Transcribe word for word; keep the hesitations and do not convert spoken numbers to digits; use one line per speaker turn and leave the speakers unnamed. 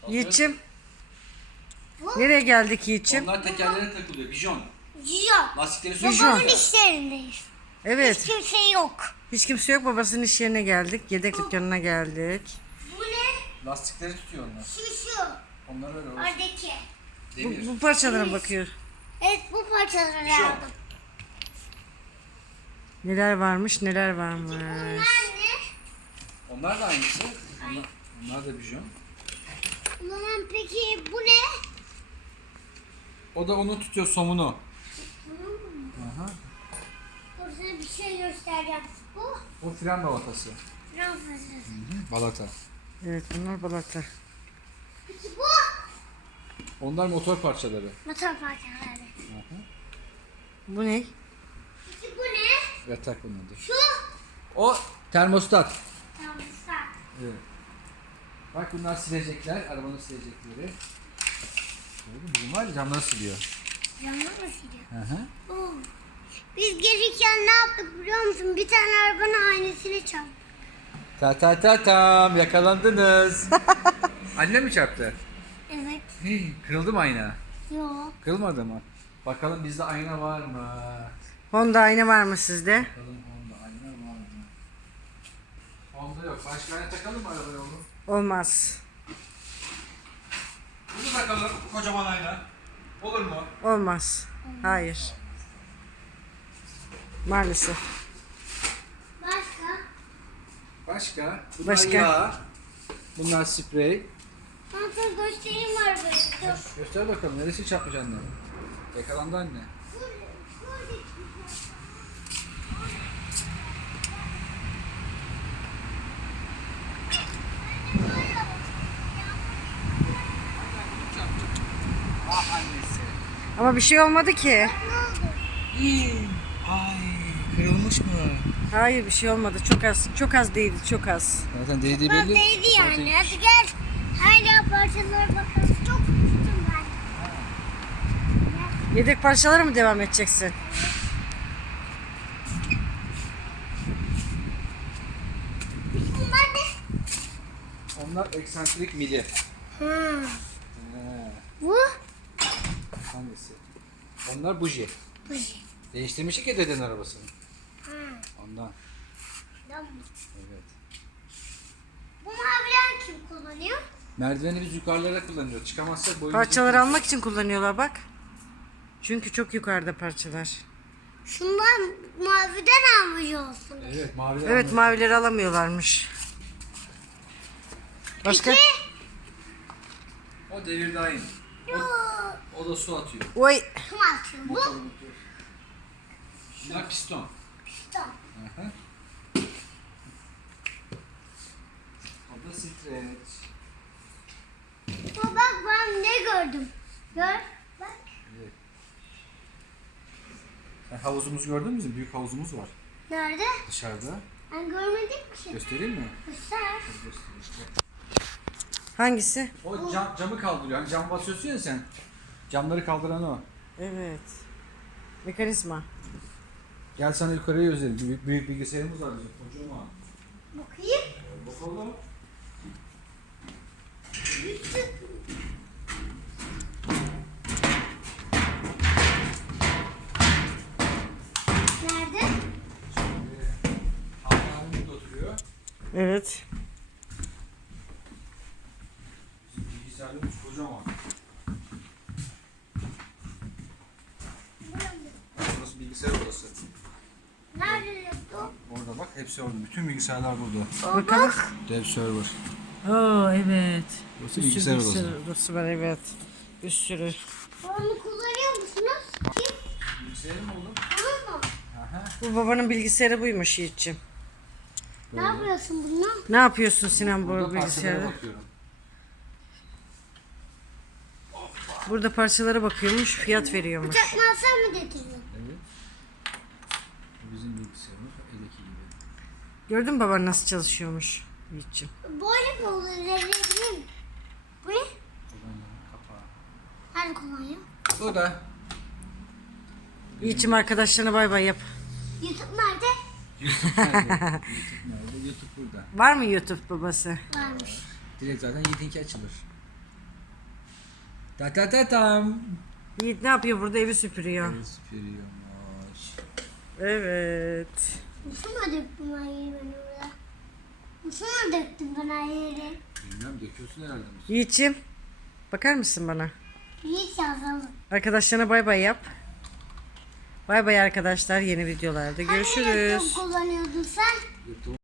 Yiğit'cim. Nereye geldik Yiğit'cim?
Onlar tekerlere takılıyor. Bijon.
Yok.
Lastikleri söküyor.
Bijon.
Babamın işlerindeyiz.
Evet.
Hiç kimse yok.
Hiç kimse yok. Babasının iş yerine geldik. Yedek dükkanına geldik.
Bu ne?
Lastikleri tutuyor onlar.
Şu şu.
Onlar öyle olur.
Oradaki.
Bu,
Demir.
bu parçalara bakıyor.
Evet bu parçaları
Bijon.
aldım.
Neler varmış neler varmış.
Bunlar ne?
Onlar da aynısı. Onlar, onlar da bijon.
O zaman peki bu ne?
O da onu tutuyor, somunu. Aha.
Dur sana bir şey göstereceğim. Bu
O fren balatası.
Fransız.
Balata.
Evet bunlar balata.
Peki bu?
Onlar motor parçaları.
Motor parçaları.
Bu ne?
Peki bu ne?
Yatak onundur.
Şu.
O termostat.
Tamam ıslak.
Evet. Bak bunlar silecekler, arabanın silecekleri. Gördün mü? Bunlar camları siliyor.
Yanına mı siliyor?
Hı hı.
Oo. Biz gelirken ne yaptık biliyor musun? Bir tane arabanın aynasını çaldık.
Ta ta ta tam yakalandınız. Anne mi çarptı?
Evet.
Hii, kırıldı mı ayna?
Yok.
Kırılmadı mı? Bakalım bizde ayna var mı?
Honda ayna var mı sizde?
Bakalım onda ayna var mı? Onda yok. Başka ayna takalım mı arabaya oğlum?
Olmaz.
Bunu takalım. Kocaman ayna. Olur mu?
Olmaz. Hayır. Maalesef.
Başka?
Başka? Bunlar
Başka?
yağ. Bunlar sprey.
Ben sana göstereyim mi arabayı? Dur.
Göster bakalım. Neresi çarpmış anne? Yakalandı anne. Ah annesi.
Ama bir şey olmadı ki.
Ne oldu?
Ay kırılmış mı?
Hayır bir şey olmadı. Çok az. Çok az değildi. Çok az.
Zaten değdiği
Bak
belli.
değdi yani. Hadi gel. Hala parçalara bakalım. Çok tuttum ben.
Yedek parçalara mı devam edeceksin?
Bunlar ne?
Onlar eksantrik mili.
Ha.
He,
Bu?
hangisi? Onlar buji.
Bu.
Değiştirmiştik ya deden arabasını.
Ha.
Ondan.
Tamam.
Evet.
Bu maviler kim kullanıyor?
Merdiveni biz yukarılara kullanıyoruz. Çıkamazsak boyumuz...
Parçaları almak için kullanıyorlar bak. Çünkü çok yukarıda parçalar.
Şundan maviden almış olsun.
Evet maviler.
Evet mavileri alamıyorlarmış. Başka?
Peki.
O devir daim.
Yok.
O da su atıyor.
Oy.
Kim atıyor? Bu?
Motoru tutuyor. Bunlar piston.
Piston.
Hı hı. O da streç.
Baba bak ben ne gördüm. Gör. Bak.
Evet. Sen havuzumuzu gördün mü bizim? Büyük havuzumuz var
Nerede?
dışarıda.
Ben görmedim ki.
Göstereyim mi?
Göster.
Göstereyim işte.
Hangisi?
O cam, camı kaldırıyor. Hani cam basıyorsun ya sen. Camları kaldıran o.
Evet. Mekanizma.
Gel sana yukarıya göstereyim. Büyük, büyük bilgisayarımız var bizim. Kocaman.
Bakayım.
Bakalım.
Nerede?
Ablamın da oturuyor.
Evet.
Bizim bilgisayarımız kocaman. Burası bilgisayar odası.
Nerede laptop?
Orada bak hepsi orada. Bütün bilgisayarlar burada.
Bakalım.
Dev server.
Oo evet.
Burası bilgisayar odası.
odası var evet. Bir sürü.
Onu kullanıyor musunuz? Kim?
Bilgisayarı mı oğlum?
Olur mu?
Aha.
Bu babanın bilgisayarı buymuş Yiğit'ciğim.
Ne yapıyorsun bunu?
Ne yapıyorsun Sinan bu
Burada parçalara
bilgisayarda?
bakıyorum.
Burada parçalara bakıyormuş, fiyat veriyormuş.
Uçak sen mi getiriyorsun?
Evet. Bu bizim bilgisayarımız. Eldeki gibi.
Gördün mü baban nasıl çalışıyormuş Yiğit'ciğim?
Böyle mi olur? Devredebilir mi? Bu ne?
Kullanıyorum kapağı.
Nerede kullanıyor?
Bu da.
Yiğit'ciğim arkadaşlarına bay bay yap.
YouTube nerede?
YouTube nerede? YouTube nerede? YouTube burada.
Var mı YouTube babası?
Varmış.
Direkt zaten Yiğit'inki açılır. Ta ta ta tam.
Yiğit ne yapıyor burada? Evi süpürüyor.
Evet, süpürüyormuş.
Evet.
Musu mu döktün ben yeri ben oraya? Musu mu döktün bana yeri?
Bilmem döküyorsun herhalde.
Yiğit'ciğim bakar mısın bana?
Hiç yazalım.
Arkadaşlarına bay bay yap. Bay bay arkadaşlar, yeni videolarda
Hangi laptop
görüşürüz.
kullanıyordun sen?
Laptopu